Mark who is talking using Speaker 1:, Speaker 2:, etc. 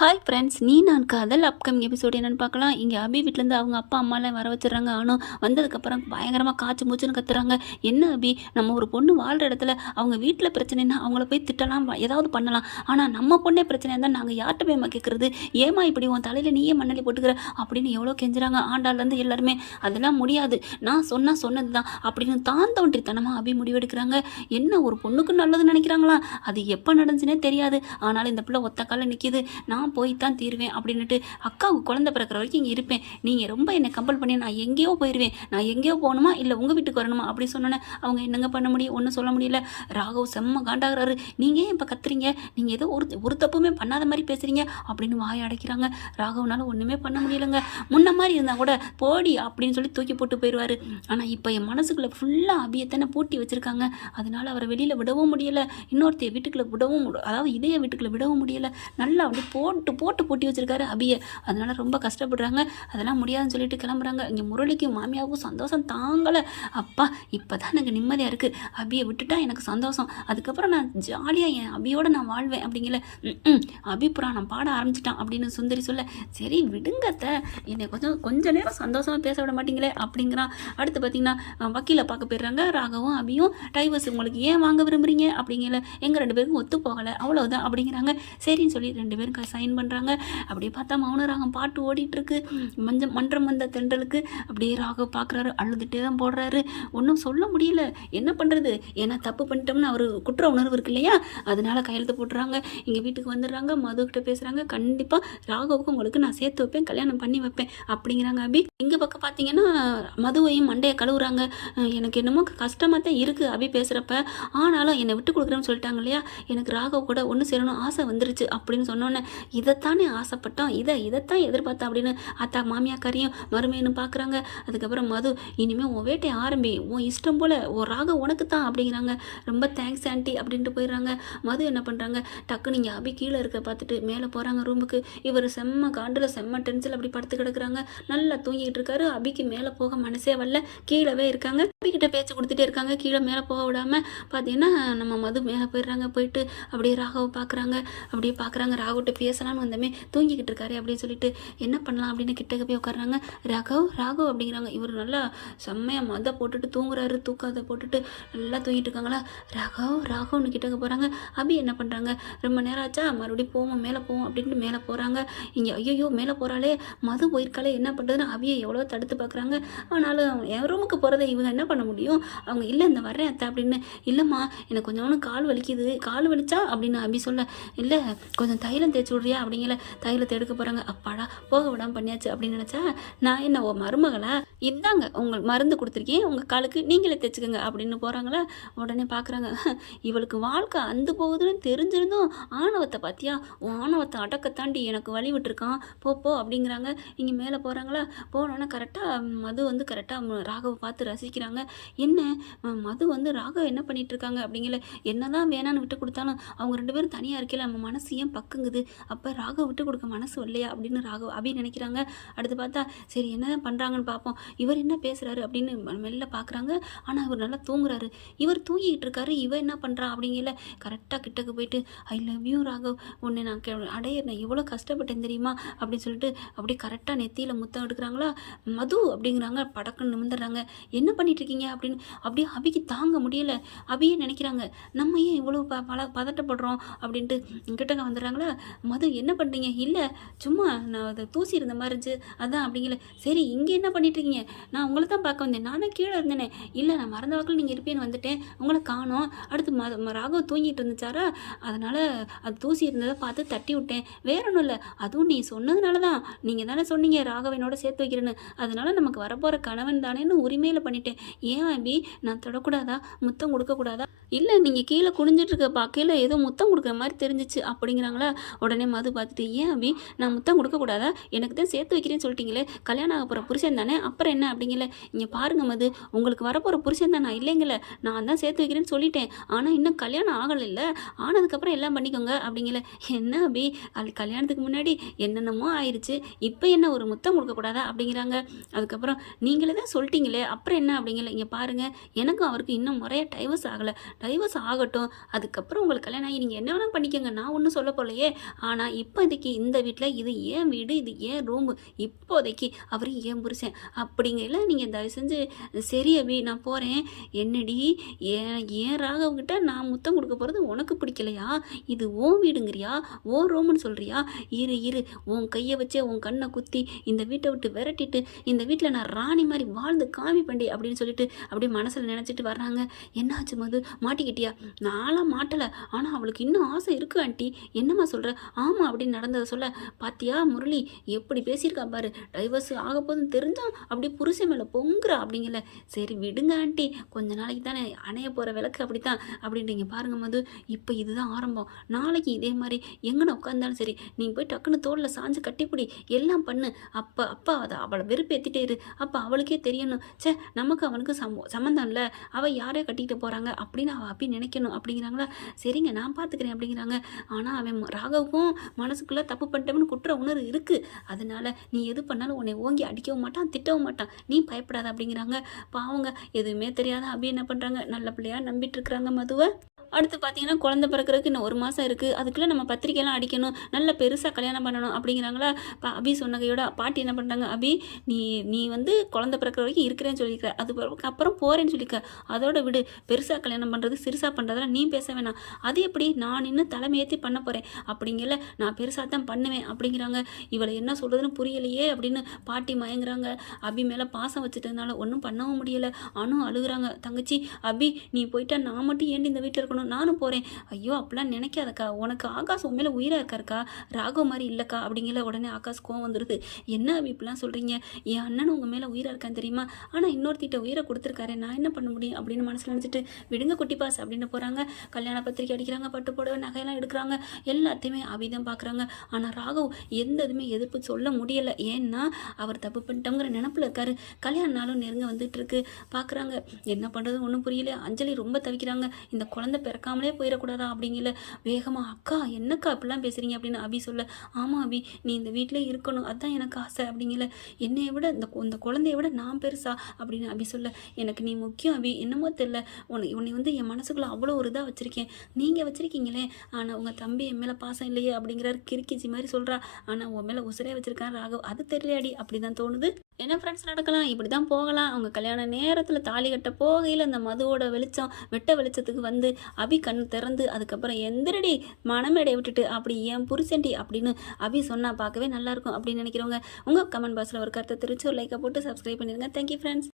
Speaker 1: Hi friends நீ நான் காதல் அப்கமிங் எபிசோடு என்னன்னு பார்க்கலாம். இங்கே அபி வீட்டிலேருந்து அவங்க அப்பா அம்மாலாம் வர வச்சிடுறாங்க. ஆனால் வந்ததுக்கப்புறம் பயங்கரமாக காய்ச்சி மூச்சுன்னு கத்துறாங்க. என்ன அபி? நம்ம ஒரு பொண்ணு வாழ்கிற இடத்துல அவங்க வீட்டில் பிரச்சனைனா அவங்கள போய் திட்டலாம் ஏதாவது பண்ணலாம். ஆனால் நம்ம பொண்ணே பிரச்சனையாக இருந்தால் நாங்கள் யார்கிட்ட போய் கேட்குறது ஏமா இப்படி உன் தலையில் நீயே மண்ணலி போட்டுக்கிற? அப்படின்னு எவ்வளோ கெஞ்சுறாங்க. ஆண்டாள்லேருந்து எல்லாருமே அதெல்லாம் முடியாது. நான் சொன்னால் சொன்னது தான் அப்படின்னு தான் தோன்றித்தனமாக அபி முடிவெடுக்கிறாங்க. என்ன ஒரு பொண்ணுக்கு நல்லதுன்னு நினைக்கிறாங்களா? அது எப்போ நடந்துச்சுனே தெரியாது. ஆனாலும் இந்த பிள்ளை ஒத்த காலில் நிற்கிது நான் போய் தான் தீருவேன் அப்படின்னுட்டு அக்காவுக்கு குழந்தை பிறக்கிற வரைக்கும் இங்கே இருப்பேன். நீங்கள் ரொம்ப என்னை கம்பல் பண்ணி நான் எங்கேயோ போயிடுவேன் நான் எங்கேயோ போகணுமா? இல்லை உங்கள் வீட்டுக்கு வரணுமா? அப்படி சொன்னோன்னே அவங்க என்னங்க பண்ண முடியும்? ஒன்றும் சொல்ல முடியல. ராகவ் செம்ம காண்டாகிறாரு. நீங்கள் ஏன் இப்போ கத்துறீங்க? நீங்கள் ஏதோ ஒரு ஒரு தப்புமே பண்ணாத மாதிரி பேசுகிறீங்க அப்படின்னு வாயை அடைக்கிறாங்க. ராகவனால் ஒன்றுமே பண்ண முடியலங்க. முன்ன மாதிரி இருந்தால் கூட போடி அப்படின்னு சொல்லி தூக்கி போட்டு போயிடுவார் ஆனால் இப்போ என் மனசுக்குள்ளே ஃபுல்லாக அபியத்தனை பூட்டி வச்சுருக்காங்க. அதனால் அவரை வெளியில் விடவும் முடியலை. இன்னொருத்தைய வீட்டுக்குள்ளே விடவும் அதாவது இதய வீட்டுக்குள்ளே விடவும் முடியல. நல்லா அப்படி போட்டு போட்டு பூட்டி வச்சிருக்காரு அபியை. அதனால் ரொம்ப கஷ்டப்படுறாங்க. அதெல்லாம் முடியாதுன்னு சொல்லிட்டு கிளம்புறாங்க. இங்கே முரளிக்கும் மாமியாவுக்கும் சந்தோஷம் தாங்கலை. அப்பா இப்போ தான் எனக்கு நிம்மதியாக இருக்குது அபியை விட்டுட்டா எனக்கு சந்தோஷம். அதுக்கப்புறம் நான் ஜாலியாக என் அபியோட நான் வாழ்வேன் அப்படிங்கல. ம் அபி புராணம் பாட ஆரம்பிச்சிட்டான் அப்படின்னு சுந்தரி சொல்ல சரி விடுங்கத்த என்னை கொஞ்சம் கொஞ்ச நேரம் சந்தோஷமாக பேச விட மாட்டீங்களே அப்படிங்கிறான். அடுத்து பார்த்தீங்கன்னா வக்கீலை பார்க்க போயிடுறாங்க. ராகவும் அபியும் டைவர்ஸ் உங்களுக்கு ஏன் வாங்க விரும்புறீங்க? அப்படிங்கல. எங்கள் ரெண்டு பேருக்கும் ஒத்து போகலை. அவ்வளோதான் அப்படிங்கிறாங்க. சரின்னு சொல்லி ரெண்டு பேரும் சைன் பண்ணுறாங்க அப்படியே பார்த்தா மௌன ராகம் பாட்டு ஓடிட்டுருக்கு. மஞ்ச மன்றம் வந்த தென்றலுக்கு அப்படியே ராகவ் பார்க்குறாரு அழுதுகிட்டே தான் போடுறாரு. ஒன்றும் சொல்ல முடியல. என்ன பண்ணுறது ஏன்னா தப்பு பண்ணிட்டோம்னு அவர் குற்ற உணர்வு இருக்கு இல்லையா? அதனால கையெழுத்து போட்டுறாங்க. இங்கே வீட்டுக்கு வந்துடுறாங்க மதுக்கிட்ட பேசுகிறாங்க கண்டிப்பாக ராகவுக்கு உங்களுக்கு நான் சேர்த்து வைப்பேன் கல்யாணம் பண்ணி வைப்பேன் அப்படிங்கிறாங்க அபி. எங்கள் பக்கம் பார்த்தீங்கன்னா மதுவையும் மண்டையை கழுவுறாங்க. எனக்கு என்னமோ கஷ்டமாக தான் இருக்குது அபி பேசுகிறப்ப ஆனாலும் என்னை விட்டு கொடுக்குறேன்னு சொல்லிட்டாங்க இல்லையா? எனக்கு ராகவ் கூட ஒன்று சேரணும் ஆசை வந்துருச்சு அப்படின்னு சொன்னோன்னே இதைத்தானே ஆசைப்பட்டோம். இதை இதைத்தான் எதிர்பார்த்தா அப்படின்னு அத்தா மாமியாக்காரையும் மருமையனும் பார்க்குறாங்க. அதுக்கப்புறம் மது இனிமேல் உன் வேட்டையை ஆரம்பி உன் இஷ்டம் போல் ஒரு ராகம் உனக்கு தான் அப்படிங்கிறாங்க. ரொம்ப தேங்க்ஸ் ஆண்டி அப்படின்ட்டு போயிடுறாங்க. மது என்ன பண்ணுறாங்க டக்கு நீங்கள் அபி கீழே இருக்க பார்த்துட்டு மேலே போகிறாங்க ரூமுக்கு இவர் செம்ம காண்டில் செம்ம டென்ஷன் அப்படி படுத்து கிடக்குறாங்க. நல்லா தூங்கிட்டு இருக்காரு. அபிக்கு மேலே போக மனசே வரல. கீழவே இருக்காங்க. அபிக்கிட்ட பேச்சு கொடுத்துட்டே இருக்காங்க. கீழே மேலே போக விடாமல் பார்த்தீங்கன்னா நம்ம மது மேலே போயிடுறாங்க. போயிட்டு அப்படியே ராகவை பார்க்குறாங்க. அப்படியே பார்க்குறாங்க. ராகவ்கிட்ட பேசலாம்னு வந்தமே தூங்கிக்கிட்டு இருக்காரு அப்படின்னு சொல்லிட்டு என்ன பண்ணலாம் அப்படின்னு கிட்டக்க போய் உட்காடுறாங்க ராகவ் ராகவ் அப்படிங்கிறாங்க இவர் நல்லா செம்மையாக மத போட்டுட்டு தூங்குறாரு தூக்காத போட்டுட்டு நல்லா தூங்கிட்டு இருக்காங்களா? ராகவ் ராகவ்னு கிட்டக்க போகிறாங்க அபி என்ன பண்ணுறாங்க ரொம்ப நேரம் ஆச்சா? மறுபடியும் போவோம் மேலே போவோம் அப்படின்ட்டு மேலே போகிறாங்க இங்கே ஐயோ மேலே போகிறாளே மது போயிருக்காளே என்ன பண்ணுறதுன்னு அபியை எவ்வளோ தடுத்து பார்க்குறாங்க. ஆனாலும் என் ரூமுக்கு போகிறத இவங்க என்ன பண்ண முடியும்? அவங்க இல்லை இந்த வர்றேன் அத்தை அப்படின்னு. இல்லைம்மா எனக்கு கொஞ்சம் கால் வலிக்குது. கால் வலிச்சா அப்படின்னு அபி சொல்ல இல்லை கொஞ்சம் தைலம் தேய்ச்சி விட்றியா அப்படிங்கிற தைலத்தை எடுக்க போகிறாங்க அப்பாடா போக விடாம பண்ணியாச்சு அப்படின்னு நினச்சா நான் என்ன ஓ மருமகளா? இந்தாங்க உங்கள் மருந்து கொடுத்துருக்கேன். உங்கள் காலுக்கு நீங்களே தைச்சுக்கோங்க அப்படின்னு போகிறாங்களா உடனே பார்க்குறாங்க இவளுக்கு வாழ்க்கை அந்து போகுதுன்னு தெரிஞ்சிருந்தும் ஆணவத்தை பார்த்தியா உன் ஆணவத்தை அடக்கத்தாண்டி எனக்கு வழி விட்டுருக்கான். போ போ அப்படிங்கிறாங்க. இங்கே மேலே போகிறாங்களா போனோன்னே கரெக்டாக மது வந்து கரெக்டாக ராகவை பார்த்து ரசிக்கிறாங்க. என்ன மது வந்து ராகவ் என்ன பண்ணிகிட்ருக்காங்க அப்படிங்கிற என்ன என்னதான் வேணான்னு விட்டு கொடுத்தாலும் அவங்க ரெண்டு பேரும் தனியாக இருக்கல நம்ம மனசு ஏன் பக்குங்குது? அப்போ ராகவ் விட்டு கொடுக்க மனசு இல்லையா அப்படின்னு ராகவ் அபி நினைக்கிறாங்க. அடுத்து பார்த்தா சரி என்னதான் பண்ணுறாங்கன்னு பார்ப்போம் இவர் என்ன பேசுகிறாரு அப்படின்னு மெல்ல பார்க்குறாங்க ஆனால் இவர் நல்லா தூங்குறாரு. இவர் தூங்கிக்கிட்டு இருக்காரு. இவ என்ன பண்ணுறா அப்படிங்கல கரெக்டாக கிட்டக்கு போயிட்டு ஐ லவ் யூ ராகவ். உன்னை நான் அடைய நான் எவ்வளோ கஷ்டப்பட்டேன் தெரியுமா? அப்படின்னு சொல்லிட்டு அப்படியே கரெக்டாக நெத்தியில் முத்தம் எடுக்கிறாங்களா? மது அப்படிங்கிறாங்க. படக்குன்னு நிமிந்துடுறாங்க என்ன பண்ணிட்டு இருக்கீங்க? அப்படின்னு அப்படியே அபிக்கு தாங்க முடியல. அபியே நினைக்கிறாங்க. நம்ம ஏன் இவ்வளோ ப பல பதட்டப்படுறோம்? அப்படின்ட்டு கிட்டக்க வந்துடுறாங்களா? மது என்ன பண்ணுறீங்க இல்லை சும்மா நான் அதை தூசி இருந்த மாதிரி இருந்துச்சு. அதான் அப்படிங்கல. சரி இங்கே என்ன பண்ணிட்டு இருக்கீங்க? நான் உங்களை தான் பார்க்க வந்தேன். நானே கீழே இருந்தேனே. இல்லை நான் மறந்த வாக்கில் நீங்கள் இருப்பேன்னு வந்துட்டேன். உங்களை காணோம். அடுத்து ம ராகவ் தூங்கிட்டு இருந்துச்சாரா? அதனால் அது தூசி இருந்ததை பார்த்து தட்டி விட்டேன். வேற ஒன்றும் இல்லை. அதுவும் நீ சொன்னதுனால தான். நீங்கள் தானே சொன்னீங்க ராகவனோட சேர்த்து வைக்கிறேன்னு. அதனால் நமக்கு வரப்போகிற கணவன் தானேன்னு உரிமையில் பண்ணிட்டேன். ஏன் அபி? நான் தொடக்கூடாதா? முத்தம் கொடுக்கக்கூடாதா? இல்லை நீங்கள் கீழே குனிஞ்சிட்டு இருக்க பார்க்கையில் ஏதோ முத்தம் கொடுக்குற மாதிரி தெரிஞ்சிச்சு. அப்படிங்கிறாங்களா? உடனே அது பார்த்துட்டு ஏன் அபி? நான் முத்தம் கொடுக்கக்கூடாதா? எனக்கு தான் சேர்த்து வைக்கிறேன்னு சொல்லிட்டீங்களே. கல்யாணம் ஆக போகிற புருஷன் தானே? அப்புறம் என்ன? அப்படிங்கல. இங்கே பாருங்க மது உங்களுக்கு வரப்போகிற புருஷன் தான். நான் இல்லைங்கள நான் தான் சேர்த்து வைக்கிறேன்னு சொல்லிட்டேன். ஆனால் இன்னும் கல்யாணம் ஆகலைல்ல. ஆனதுக்கப்புறம் எல்லாம் பண்ணிக்கோங்க. அப்படிங்கல. என்ன அபி? அது கல்யாணத்துக்கு முன்னாடி என்னென்னமோ ஆயிடுச்சு இப்போ என்ன ஒரு முத்தம் கொடுக்கக்கூடாதா? அப்படிங்கிறாங்க. அதுக்கப்புறம் நீங்களே தான் சொல்லிட்டீங்களே. அப்புறம் என்ன? அப்படிங்கல. இங்கே பாருங்கள் எனக்கும் அவருக்கு இன்னும் முறையாக டைவர்ஸ் ஆகலை. டைவர்ஸ் ஆகட்டும். அதுக்கப்புறம் உங்களுக்கு கல்யாணம் ஆகி நீங்கள் என்ன வேணாலும் பண்ணிக்கோங்க. நான் ஒன்றும் சொல்ல போலையே. ஆனால் இப்போதைக்கு இந்த வீட்டில் இது ஏன் வீடு? இது ஏன் ரூமு இப்போதைக்கு அவர் ஏன் புருஷன்? அப்படிங்கல நீங்கள் தயவு செஞ்சு சரி அபி நான் போகிறேன் என்னடி? ஏன் ஏன் ராகவங்கிட்ட நான் முத்தம் கொடுக்க போகிறது உனக்கு பிடிக்கலையா? இது ஓ வீடுங்கிறியா? ஓ ரூம்னு சொல்கிறியா இரு இரு. உன் கையை வச்சே உன் கண்ணை குத்தி இந்த வீட்டை விட்டு விரட்டிட்டு இந்த வீட்டில் நான் ராணி மாதிரி வாழ்ந்து காமி பண்டி அப்படின்னு சொல்லிட்டு அப்படியே மனசில் நினச்சிட்டு வர்றாங்க. என்னாச்சு மது? மாட்டிக்கிட்டியா? நான்லாம் மாட்டலை. ஆனால் அவளுக்கு இன்னும் ஆசை இருக்கு ஆண்டி. என்னம்மா சொல்கிற ஆமாம் அப்படின்னு நடந்ததை சொல்ல பாத்தியா முரளி எப்படி பேசியிருக்கா பாரு டைவர்ஸ் ஆக போதும் தெரிஞ்சா அப்படி புருஷன் மேலே பொங்குறா அப்படிங்கல. சரி விடுங்க ஆண்டி கொஞ்ச நாளைக்கு தானே அணைய போகிற விளக்கு அப்படித்தான் அப்படின்றீங்க பாருங்க மது. இப்போ இதுதான் ஆரம்பம். நாளைக்கு இதே மாதிரி எங்கன்னு உட்காந்தாலும் சரி நீ போய் டக்குன்னு தோளில் சாஞ்சு கட்டிப்பிடி எல்லாம் பண்ணு. அப்போ அப்பா அதை அவளை வெறுப்பேற்றிட்டே இரு. அப்போ அவளுக்கே தெரியணும். சே நமக்கு அவனுக்கு சம சம்மந்தம் இல்லை அவள் யாரையோ கட்டிக்கிட்டு போகிறாங்க அப்படின்னு அவள் அப்படி நினைக்கணும் அப்படிங்கிறாங்களா? சரிங்க நான் பார்த்துக்கிறேன் அப்படிங்கிறாங்க. ஆனால் அவன் ராகவுக்கும் மனசுக்குள்ளே தப்பு பண்ணிட்டோம்னு குற்ற உணர்வு இருக்குது அதனால நீ எது பண்ணாலும் உன்னை ஓங்கி அடிக்கவும் மாட்டான் திட்டவும் மாட்டான். நீ பயப்படாத அப்படிங்கிறாங்க. பாவங்க எதுவுமே தெரியாத அபி என்ன பண்ணுறாங்க நல்ல பிள்ளையாக நம்பிட்டு இருக்கிறாங்க மதுவை. அடுத்து பார்த்தீங்கன்னா குழந்தை பிறக்கிறதுக்கு இன்னும் ஒரு மாதம் இருக்குது அதுக்குள்ளே நம்ம பத்திரிக்கைலாம் அடிக்கணும். நல்ல பெருசாக கல்யாணம் பண்ணணும் அப்படிங்கிறாங்களா? பா அபி சொன்னகையோட பாட்டி என்ன பண்ணுறாங்க அபி நீ நீ வந்து குழந்தை பிறக்கிற வரைக்கும் இருக்கிறேன்னு சொல்லியிருக்க அது அப்புறம் போகிறேன்னு சொல்லிக்க அதோட விடு. பெருசாக கல்யாணம் பண்ணுறது சிறுசாக பண்ணுறதெல்லாம் நீ பேச வேணாம். அது எப்படி? நான் இன்னும் தலைமையேற்றி பண்ண போகிறேன் அப்படிங்கல நான் பெருசாக தான் பண்ணுவேன் அப்படிங்கிறாங்க. இவளை என்ன சொல்கிறதுன்னு புரியலையே அப்படின்னு பாட்டி மயங்குறாங்க. அபி மேலே பாசம் வச்சுட்டதுனால ஒன்றும் பண்ணவும் முடியலை. அணும் அழுகுறாங்க. தங்கச்சி அபி நீ போயிட்டா நான் மட்டும் ஏண்டி இந்த வீட்டில் இருக்கணும்? நானும் போகிறேன் ஐயோ அப்படிலாம் நினைக்காதக்கா. உனக்கு ஆகாஷ் உன் மேலே உயிராக இருக்காருக்கா? ராகவ் மாதிரி இல்லைக்கா. அப்படிங்கல உடனே ஆகாஷ் கோவம் வந்துடுது என்ன அபி இப்படிலாம் சொல்கிறீங்க என் அண்ணன் உங்கள் மேலே உயிராக இருக்கான்னு தெரியுமா? ஆனால் இன்னொருத்திட்ட உயிரை கொடுத்துருக்காரு. நான் என்ன பண்ண முடியும்? அப்படின்னு மனசில் நினச்சிட்டு விடுங்க குட்டி பாஸ் அப்படின்னு போகிறாங்க கல்யாண பத்திரிக்கை அடிக்கிறாங்க பட்டு புடவை நகையெல்லாம் எடுக்கிறாங்க. எல்லாத்தையுமே அவிதம் பார்க்குறாங்க ஆனால் ராகவ் எந்த இதுவுமே எதிர்ப்பு சொல்ல முடியலை. ஏன்னா அவர் தப்பு பண்ணிட்டோங்கிற நினப்பில் இருக்காரு. கல்யாண நாளும் நெருங்க வந்துட்டு இருக்கு. பார்க்குறாங்க என்ன பண்ணுறது ஒன்றும் புரியல. அஞ்சலி ரொம்ப தவிக்கிறாங்க. இந்த குழந்தை பிறக்காமலே போயிடக்கூடாதா? அப்படிங்கிற வேகமாக அக்கா என்னக்கா இப்படிலாம் பேசுகிறீங்க அப்படின்னு அபி சொல்ல ஆமாம் அபி நீ இந்த வீட்டிலே இருக்கணும். அதுதான் எனக்கு ஆசை. அப்படிங்கல. என்னை விட இந்த இந்த குழந்தைய விட நான் பெருசா? அப்படின்னு அபி சொல்ல எனக்கு நீ முக்கியம் அபி. என்னமோ தெரில உன்னை உன்னை வந்து என் மனசுக்குள்ளே அவ்வளோ ஒரு இதாக வச்சுருக்கேன். நீங்கள் வச்சுருக்கீங்களே. ஆனால் உங்கள் தம்பி என் மேலே பாசம் இல்லையே. அப்படிங்கிறாரு கிறுக்கிச்சி மாதிரி சொல்கிறா ஆனால் உன் மேலே உசுரே வச்சுருக்கான் ராகவ். அது தெரியலையாடி? அப்படி தான் தோணுது. என்ன ஃப்ரெண்ட்ஸ் நடக்கலாம்? இப்படி தான் போகலாம். அவங்க கல்யாண நேரத்தில் தாலி கட்ட போகையில் அந்த மதுவோட வெளிச்சம் வெட்ட வெளிச்சத்துக்கு வந்து அபி கண் திறந்து அதுக்கப்புறம் எந்திரடி மனமேடை விட்டுட்டு அப்படி ஏன் புருஷன்டி அப்படின்னு அபி சொன்னால் பார்க்கவே நல்லாயிருக்கும் அப்படின்னு நினைக்கிறவங்க. உங்கள் கமெண்ட் பாக்ஸில் ஒரு கருத்தை தெரிச்சு ஒரு லைக்கை போட்டு சப்ஸ்கிரைப் பண்ணிடுங்க. Thank you friends